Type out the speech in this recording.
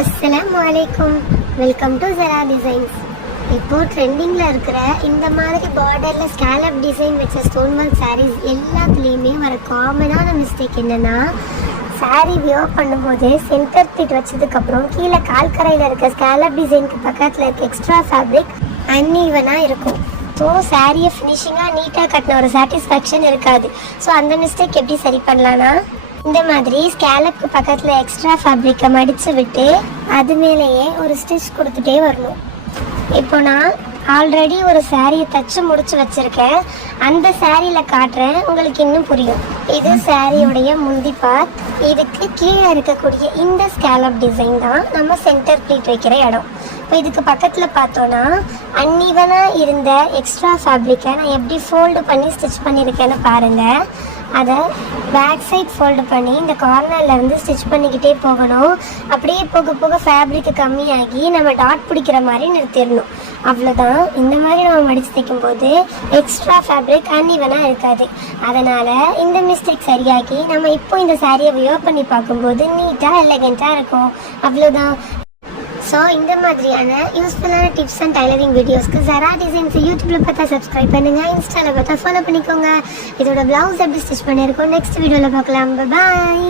அஸ்ஸலாமுஅலைக்கும். Welcome to Zara designs. இப்போ ட்ரெண்டிங்கில் இருக்கிற இந்த மாதிரி பார்டரில் ஸ்கேலப் டிசைன் வச்ச ஸ்டோன் ஒர்க் சாரீஸ் எல்லாத்துலேயுமே வர காமனான மிஸ்டேக் என்னென்னா, சாரீ வியர் பண்ணும்போது சென்டர் பிட் வச்சதுக்கப்புறம் கீழே கால்கரையில் இருக்க ஸ்கேலப் டிசைனுக்கு பக்கத்தில் இருக்க எக்ஸ்ட்ரா ஃபேப்ரிக் அன்ஈவனாக இருக்கும். ஸோ சாரியை ஃபினிஷிங்காக நீட்டாக கட்டின ஒரு சாட்டிஸ்ஃபேக்ஷன் இருக்காது. ஸோ அந்த மிஸ்டேக் எப்படி சரி பண்ணலான்னா, இந்த மாதிரி ஸ்கேலப்க்கு பக்கத்தில் எக்ஸ்ட்ரா ஃபேப்ரிக்கை மடித்து விட்டு அது மேலேயே ஒரு ஸ்டிச் கொடுத்துட்டே வரணும். இப்போ நான் ஆல்ரெடி ஒரு சாரியை தச்சு முடிச்சு வச்சுருக்கேன். அந்த சாரியில் காட்டுறேன், உங்களுக்கு இன்னும் புரியும். இது சாரியோடைய முந்தி பார்ட். இதுக்கு கீழே இருக்கக்கூடிய இந்த ஸ்கேலப் டிசைன் தான் நம்ம சென்டர் ப்ளீட் வைக்கிற இடம். இப்போ இதுக்கு பக்கத்தில் பார்த்தோன்னா அன்ஈவனாக இருந்த எக்ஸ்ட்ரா ஃபேப்ரிக்கை நான் எப்படி ஃபோல்டு பண்ணி ஸ்டிச் பண்ணியிருக்கேன்னு பாருங்கள். அதை பேக் சைட் ஃபோல்டு பண்ணி இந்த கார்னர்லேருந்து ஸ்டிச் பண்ணிக்கிட்டே போகணும். அப்படியே போக போக ஃபேப்ரிக்கு கம்மியாகி நம்ம டாட் பிடிக்கிற மாதிரி நிறுத்திடணும். அவ்வளோதான். இந்த மாதிரி நம்ம மடித்து தைக்கும்போது எக்ஸ்ட்ரா ஃபேப்ரிக் அன்ஈவனாக இருக்காது. அதனால் இந்த மிஸ்டேக் சரியாகி நம்ம இப்போ இந்த சாரியை வியர் பண்ணி பார்க்கும்போது நீட்டாக எலகெண்ட்டாக இருக்கும். அவ்வளோதான். ஸோ இந்த மாதிரியான யூஸ்ஃபுல்லான டிப்ஸ் அண்ட் டைலரிங் வீடியோஸ்க்கு ஜரா டிசைன்ஸ் யூடியூப்பில் பார்த்தா சப்ஸ்கிரைப் பண்ணுங்கள், இன்ஸ்டாவில் பார்த்தா ஃபாலோ பண்ணிக்கோங்க. இதோட ப்ளவுஸ் எப்படி ஸ்டிச் பண்ணியிருக்கோம் நெக்ஸ்ட் வீடியோவில் பார்க்கலாம். பாய்.